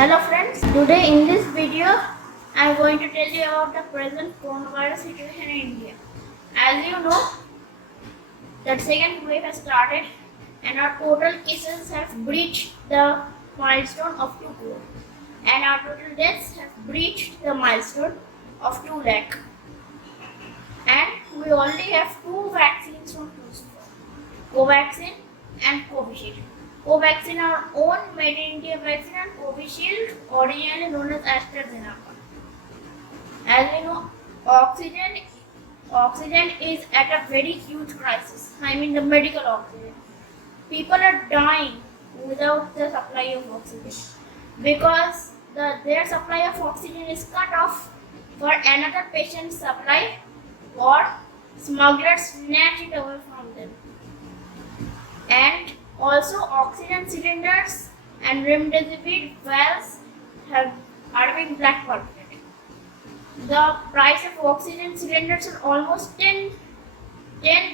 Hello friends, today in this video I am going to tell you about the present coronavirus situation in India. As you know, the second wave has started and our total cases have breached the milestone of 2 crore and our total deaths have breached the milestone of 2 lakh. And we only have 2 vaccines from Covaxin and Covishield. Covaxin our own made in India vaccine and Covishield originally known as AstraZeneca. As we know, oxygen is at a very huge crisis. I mean the medical oxygen. People are dying without the supply of oxygen because their supply of oxygen is cut off for another patient's supply or smugglers snatch it away from them. And also oxygen cylinders and remdesivir vials are being black marketed. The price of oxygen cylinders are almost 10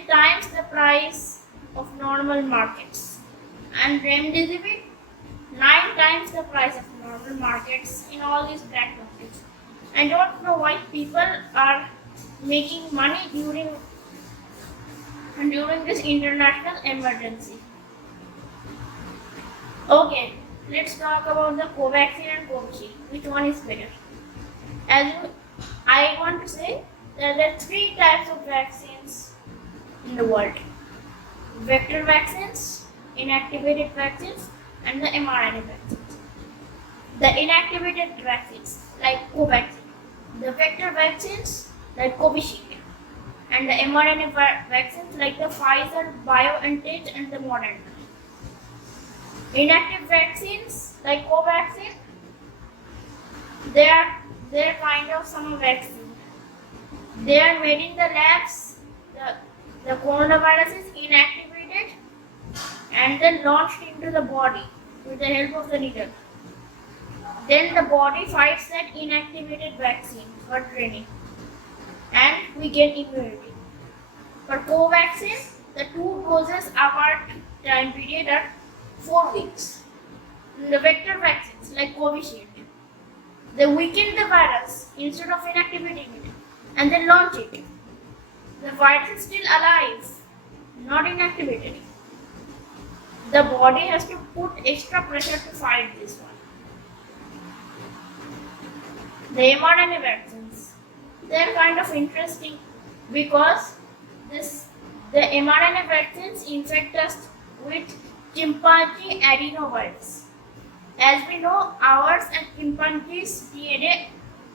times the price of normal markets, and remdesivir 9 times the price of normal markets in all these black markets. I don't know why people are making money during this international emergency. Okay, let's talk about the Covaxin and Covishield. Which one is better? I want to say that there are 3 types of vaccines in the world: vector vaccines, inactivated vaccines, and the mRNA vaccines. The inactivated vaccines like Covaxin, the vector vaccines like Covishield, and the mRNA vaccines like the Pfizer, BioNTech, and the Moderna. Inactive vaccines like Covaxin, they're kind of some vaccine. They are made in the labs. The coronavirus is inactivated and then launched into the body with the help of the needle. Then the body fights that inactivated vaccine for training and we get immunity. For Covaxin, the 2 doses apart time period are 4 weeks. The vector vaccines like Covishield, they weaken the virus instead of inactivating it and then launch it. The virus is still alive, not inactivated. The body has to put extra pressure to fight this one. The mRNA vaccines, they are kind of interesting because the mRNA vaccines infect us with chimpanzee adenovirus. As we know, ours and chimpanzees' DNA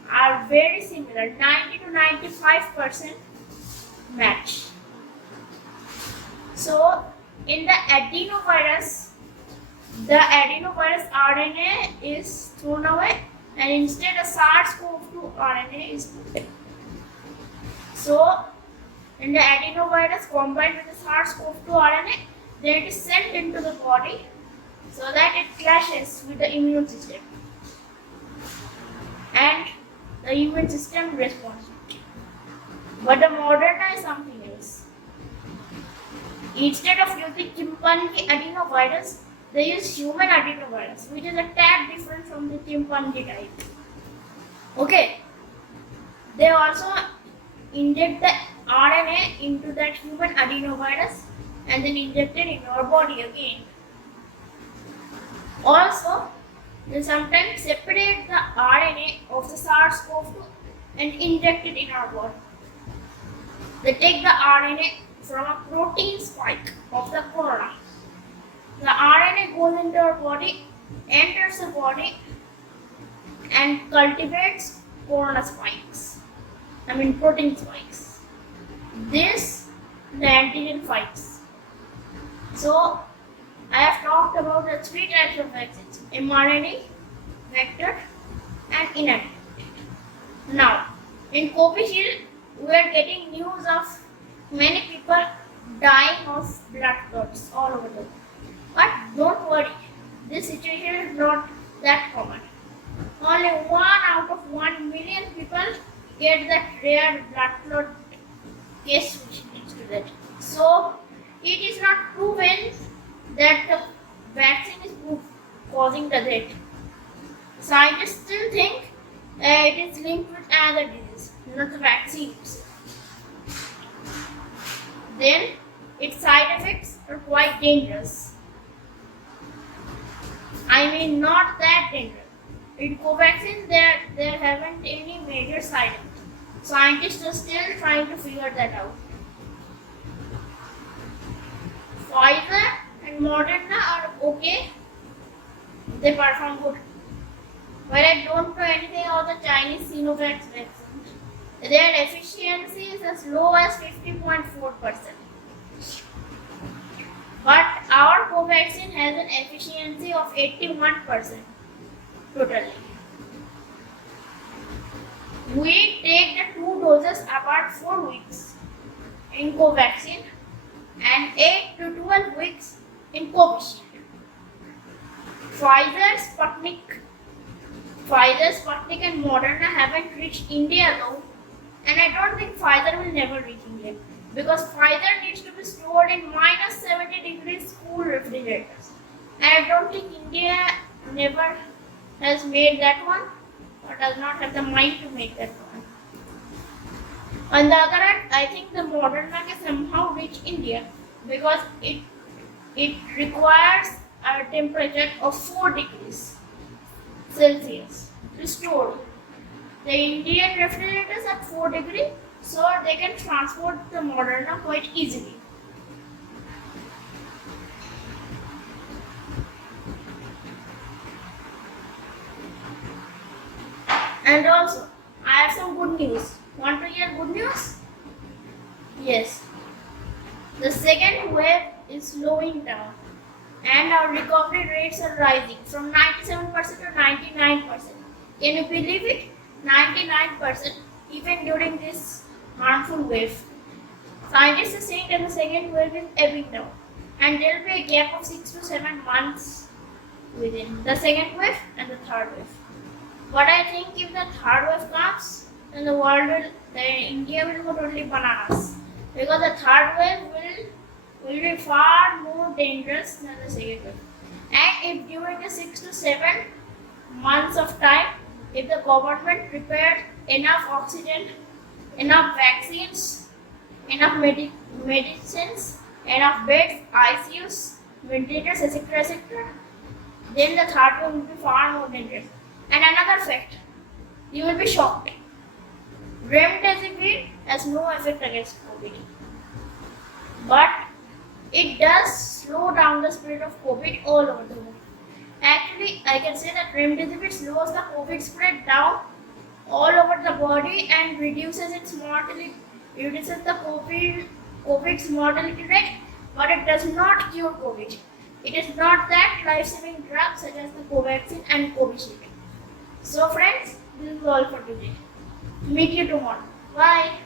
are very similar, 90 to 95% match. So, in the adenovirus RNA is thrown away and instead a SARS-CoV-2 RNA is put. So, in the adenovirus combined with the SARS-CoV-2 RNA, then it is sent into the body so that it clashes with the immune system and the immune system responds. But the Moderna is something else. Instead of using chimpanzee adenovirus, they use human adenovirus, which is a tad different from the chimpanzee type. Okay. They also inject the RNA into that human adenovirus and then inject it in our body again. Also, they sometimes separate the RNA of the SARS-CoV-2 and inject it in our body. They take the RNA from a protein spike of the corona. The RNA goes into our body, enters the body, and cultivates corona spikes. Protein spikes. This the antigen fights. So, I have talked about the 3 types of vaccines: mRNA, vector, and inactivated. Now, in Covishield, we are getting news of many people dying of blood clots all over the world. But don't worry, this situation is not that common. Only 1 out of 1 million people get that rare blood clot case which leads to that. So, it is not proven that the vaccine is causing the death. Scientists still think it is linked with another disease, not the vaccines. Then, its side effects are quite dangerous. I mean, not that dangerous. In Covaxin, there haven't any major side effects. Scientists are still trying to figure that out. Pfizer and Moderna are okay. They perform good. But I don't know anything about the Chinese Sinovac vaccine. Their efficiency is as low as 50.4%. But our Covaxin has an efficiency of 81% totally. We take the two doses apart 4 weeks in Covaxin and 8 to 12 weeks in Covishield. Pfizer, Sputnik and Moderna haven't reached India though, and I don't think Pfizer will never reach India because Pfizer needs to be stored in minus 70 degrees cool refrigerators, and I don't think India never has made that one or does not have the mind to make that one. On the other hand, I think the Moderna can somehow reach India because it requires a temperature of 4 degrees Celsius to store. The Indian refrigerators at 4 degrees, so they can transport the Moderna quite easily. And also, I have some good news. Want to hear good news? Yes. The second wave is slowing down and our recovery rates are rising from 97% to 99%. Can you believe it? 99% even during this harmful wave. Scientists are saying that the second wave is ebbing down and there will be a gap of 6 to 7 months within the second wave and the third wave. But I think if the third wave comes, then India will go totally bananas because the third wave will be far more dangerous than the second wave. And if during the 6 to 7 months of time, if the government prepared enough oxygen, enough vaccines, enough medicines, enough beds, ICUs, ventilators, etc., then the third wave will be far more dangerous. And another fact, you will be shocked. Remdesivir has no effect against COVID. But it does slow down the spread of COVID all over the world. Actually, I can say that Remdesivir slows the COVID spread down all over the body and reduces the COVID's mortality rate, but it does not cure COVID. It is not that life-saving drug such as the Covaxin and Covishield. So friends, this is all for today. Meet you tomorrow. Bye.